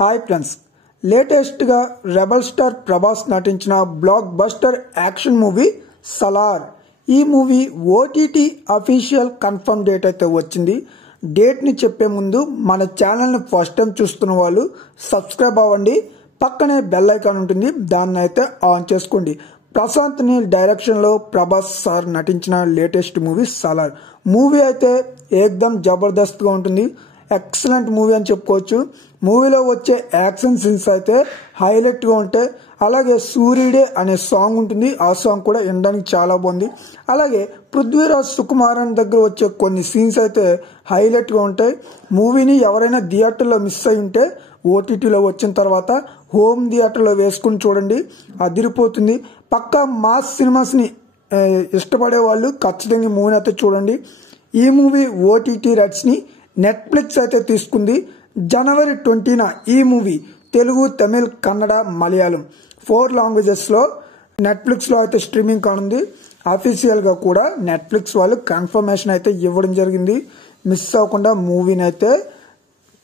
Hi friends, లేటెస్ట్గా rebel star Prabhas నటించిన blockbuster action movie Salaar. ఈ movie OTT official confirm date అయితే వచ్చింది. డేట్ని చెప్పే ముందు మన ఛానల్ని ఫస్ట్ టైం చూస్తున్న వాళ్ళు సబ్స్క్రైబ్ అవ్వండి. పక్కనే బెల్ ఐకాన్ ఉంటుంది, దాన్ని అయితే ఆన్ చేసుకోండి. ప్రశాంత్ నీల్ డైరెక్షన్లో ప్రభాస్ సార్ నటించిన లేటెస్ట్ మూవీ సలార్. మూవీ అయితే ఏకదమ్ జబర్దస్త్గా ఉంటుంది. ఎక్సలెంట్ మూవీ అని చెప్పుకోవచ్చు. మూవీలో వచ్చే యాక్షన్ సీన్స్ అయితే హైలైట్గా ఉంటాయి. అలాగే సూర్యుడే అనే సాంగ్ ఉంటుంది, ఆ సాంగ్ కూడా వినడానికి చాలా బాగుంది. అలాగే పృథ్వీరాజ్ సుకుమారన్ దగ్గర వచ్చే కొన్ని సీన్స్ అయితే హైలైట్గా ఉంటాయి. మూవీని ఎవరైనా థియేటర్లో మిస్ అయి ఉంటే ఓటీటీలో వచ్చిన తర్వాత హోమ్ థియేటర్లో వేసుకుని చూడండి, అదిరిపోతుంది. పక్కా మాస్ సినిమాస్ని ఇష్టపడే వాళ్ళు ఖచ్చితంగా ఈ మూవీని అయితే చూడండి. ఈ మూవీ ఓటీటీ రైట్స్ని నెట్ఫ్లిక్స్ అయితే తీసుకుంది. జనవరి 20న ఈ మూవీ తెలుగు, తమిళ్, కన్నడ, మలయాళం 4 లాంగ్వేజెస్లో నెట్ఫ్లిక్స్లో అయితే స్ట్రీమింగ్ కానుంది. అఫీషియల్గా కూడా నెట్ఫ్లిక్స్ వాళ్ళు కన్ఫర్మేషన్ అయితే ఇవ్వడం జరిగింది. మిస్ అవ్వకుండా మూవీని అయితే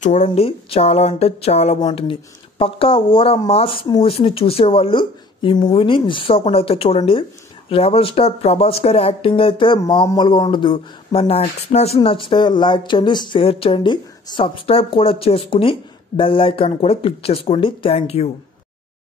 చూడండి, చాలా అంటే చాలా బాగుంటుంది. పక్కా ఓరా మాస్ మూవీస్ని చూసేవాళ్ళు ఈ మూవీని మిస్ అవ్వకుండా అయితే చూడండి. రెబల్ స్టార్ ప్రభాస్ గారి యాక్టింగ్ అయితే మామూలుగా ఉండదు. మరి నా ఎక్స్ప్లెనేషన్ నచ్చితే లైక్ చేయండి, షేర్ చేయండి, సబ్స్క్రైబ్ కూడా చేసుకుని బెల్ ఐకాన్ కూడా క్లిక్ చేసుకోండి. Thank you.